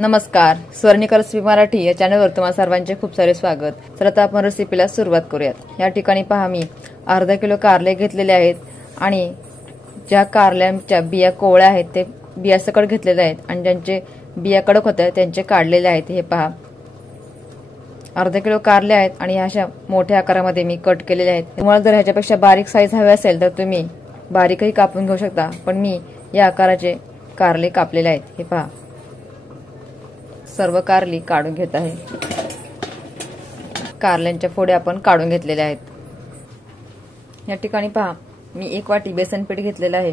नमस्कार, स्वर्णिका रेसिपी मराठी या चॅनलवर तुम्हा सर्वांचे खूप सारे स्वागत। तर आता आपण रेसिपीला सुरुवात करूयात। या ठिकाणी पहा, मी अर्धा किलो कारले घेतलेले आहेत आणि ज्या कारल्यांच्या बिया कोवळ्या आहेत ते बिया सकट घेतलेले आहेत आणि ज्यांचे बिया कडक होत्या त्यांचे काढलेले आहेत। हे पहा, अर्धा किलो कारले आहेत आणि अशा मोठ्या आकारामध्ये मी कट केलेले आहेत। तुम्हाला जर ह्याच्यापेक्षा बारीक साईज हवी असेल तर तुम्ही बारीकही कापून घेऊ शकता, पण मी या आकाराचे कारले कापलेले आहेत। हे पहा, सर्व कारली काढून घेत आहे। कारल्यांच्या फोड्या आपण काढून घेतलेल्या आहेत। या ठिकाणी पहा, मी 1 वाटी बेसन पीठ घेतलेलं आहे।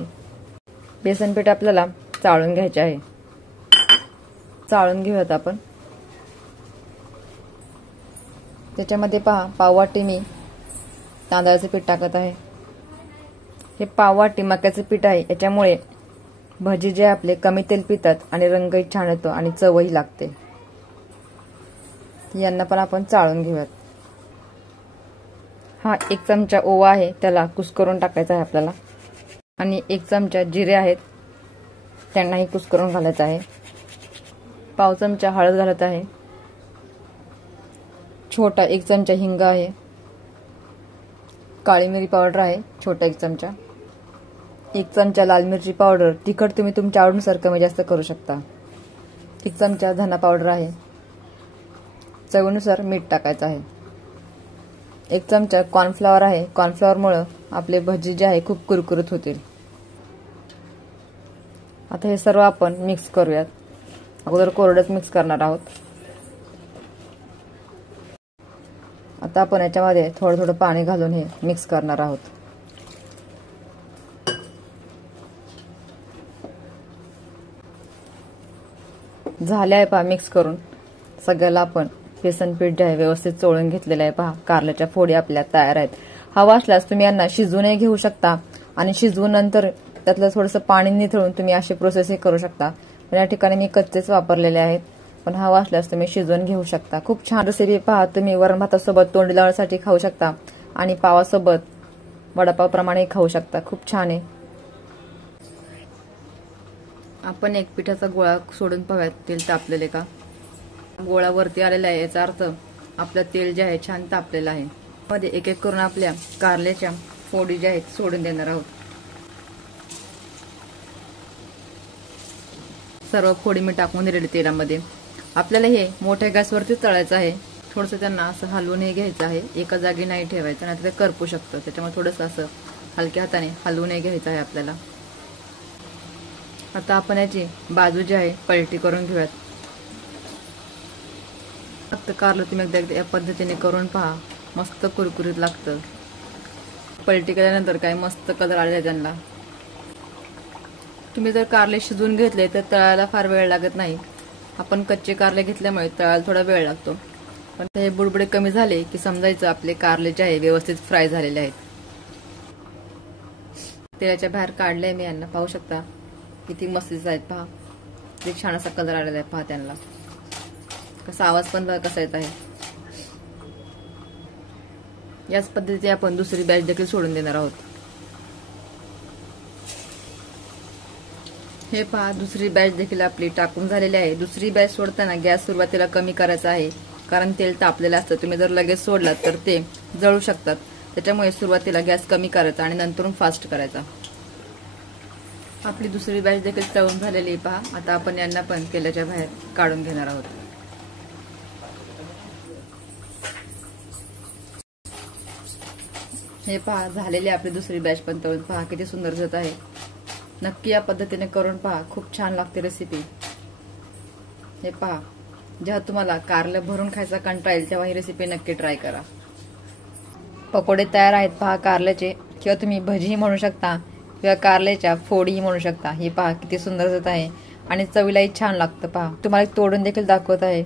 बेसन पीठ आपल्याला चाळून घ्यायचे आहे। चाळून घेऊयात आपण। त्याच्यामध्ये पहा, पाव वाटी मी तांदळाचे पीठ टाकत आहे। हे पाव वाटी मक्याचे पीठ आहे। याच्यामुळे भजी जे आपले कमी तेल पितात आणि रंगही छान येतो आणि चवही लागते। यांना पण आपण चाळून घेऊयात। हा 1 चमचा ओवा आहे, त्याला कुस्करून टाकायचा आहे आपल्याला। आणि 1 चमचा जिरे आहेत, त्यांनाही कुस्करून घालायचं आहे। पाव चमचा हळद घालत आहे। छोटा 1 चमचा हिंग आहे। काळी मिरी पावडर आहे छोटा 1 चमचा। 1 चमचा लाल मिरची पावडर, तिखट तुम्ही तुमच्या आवडीनुसार कमी जास्त करू शकता। 1 चमचा धना पावडर आहे। चवीनुसार मीठ टाकायचं आहे। 1 चमचा कॉर्नफ्लॉवर आहे। कॉर्नफ्लॉवरमुळे आपले भजी जे आहे खूप कुरकुरीत होतील। आता हे सर्व आपण मिक्स करूयात। अगोदर कोरडच मिक्स करणार आहोत। आता आपण याच्यामध्ये थोडं थोडं पाणी घालून हे मिक्स करणार आहोत। झाले आहे पहा मिक्स करून। सगळ्याला आपण बेसन पीठ जे आहे व्यवस्थित चोळून घेतलेलं आहे। पहा, कारल्याच्या फोडी आपल्या तयार आहेत। हवा असल्यास तुम्ही यांना शिजवूनही घेऊ शकता आणि शिजवून नंतर त्यातलं थोडंसं पाणी निथळून तुम्ही अशी प्रोसेस करू शकता। पण या ठिकाणी मी कच्चेच वापरलेले आहेत, पण हवा असल्यास तुम्ही शिजवून घेऊ शकता। खूप छान रेसिपी। पहा, तुम्ही वरण भातासोबत तोंडी लावण्यासाठी खाऊ शकता आणि पावासोबत वडापाव प्रमाणे खाऊ शकता। खूप छान आहे। आपण एक पिठाचा गोळा सोडून पाहूयात तेल तापलेले का। गोळा वरती आलेला आहे, याचा अर्थ आपलं तेल जे आहे छान तापलेलं आहे। मध्ये एक एक करून आपल्या कारल्याच्या फोडी ज्या आहेत सोडून देणार आहोत। सर्व फोडी मी टाकून दिलेली तेलामध्ये। आपल्याला हे मोठ्या गॅसवरती तळायचं आहे। थोडंसं त्यांना असं हलवून घ्यायचं आहे, एका जागी नाही ठेवायचं, नाही तर ते करपू शकतं। त्याच्यामुळे थोडंसं असं हलक्या हाताने हलवून घ्यायचं आहे आपल्याला। आता आपण याची बाजू जी आहे पलटी करून घेऊयात। फक्त कारलं तुम्ही एकदा या पद्धतीने करून पहा, मस्त कुरकुरीत लागतं। पलटी केल्यानंतर काय मस्त कलर आलेला आहे त्यांना। तुम्ही जर कारले शिजवून घेतले तर तळायला फार वेळ लागत नाही। आपण कच्चे कारले घेतल्यामुळे तळायला थोडा वेळ लागतो, पण ते बुडबुडे कमी झाले की समजायचं आपले कारले जे आहे व्यवस्थित फ्राय झालेले आहेत। तेलाच्या बाहेर काढले मी यांना, पाहू शकता किती मस्त आहेत। पहा, किती छान असा कलर आलेला आहे। पहा त्यांना कसा आवाज पण बघा कसा येत आहे। याच पद्धतीने आपण दुसरी बॅच देखील सोडून देणार आहोत। हे पहा, दुसरी बॅच देखील आपली टाकून झालेली आहे। दुसरी बॅच सोडताना गॅस सुरुवातीला कमी करायचा आहे, कारण तेल तापलेलं असतं। तुम्ही जर लगेच सोडलात तर ते जळू शकतात। त्याच्यामुळे सुरुवातीला गॅस कमी करायचा आणि नंतरून फास्ट करायचा। आपली दुसरी बॅच देखील तळून झालेली आहे। पहा, आता आपण यांना पण तेलाच्या बाहेर काढून घेणार आहोत। हे पहा, झालेली आपली दुसरी बॅच पण तळून। पहा किती सुंदर दिसत आहे। नक्की या पद्धतीने करून पहा, खूप छान लागते रेसिपी। हे पहा, जेव्हा तुम्हाला कारलं भरून खायचा कंटाळा येईल तेव्हा ही रेसिपी नक्की ट्राय करा। पकोडे तयार आहेत पहा कारल्याचे, किंवा तुम्ही भजीही म्हणू शकता किंवा कारल्याच्या फोडीही म्हणू शकता। हे पहा किती सुंदर दिसत आहे आणि चवीलाही छान लागतं। पहा, तुम्हाला तोडून देखील दाखवत आहे।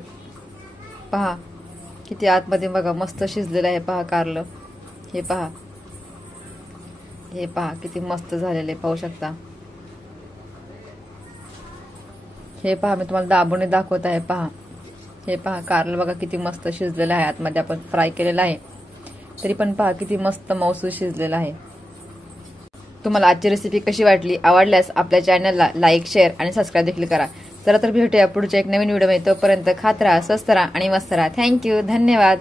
पहा किती आतमध्ये बघा मस्त शिजलेलं आहे। पहा कारलं, हे पहा, हे पहा किती मस्त झालेले पाहू शकता। हे पहा, मी तुम्हाला दाबून दाखवत आहे। पहा, हे पहा कारलं बघा किती मस्त शिजलेलं आहे। आतमध्ये आपण फ्राय केलेलं आहे, तरी पण पहा किती मस्त मऊसूत शिजलेलं आहे। तुम्हाला आजची रेसिपी कशी वाटली? आवडल्यास आपल्या चॅनलला लाईक, शेअर आणि सबस्क्राईब देखील करा। चला तर भेटूया पुढच्या एक नवीन व्हिडिओ मध्ये. तोपर्यंत खात राहा, स्वस्त राहा आणि मस्त राहा. थँक्यू, धन्यवाद.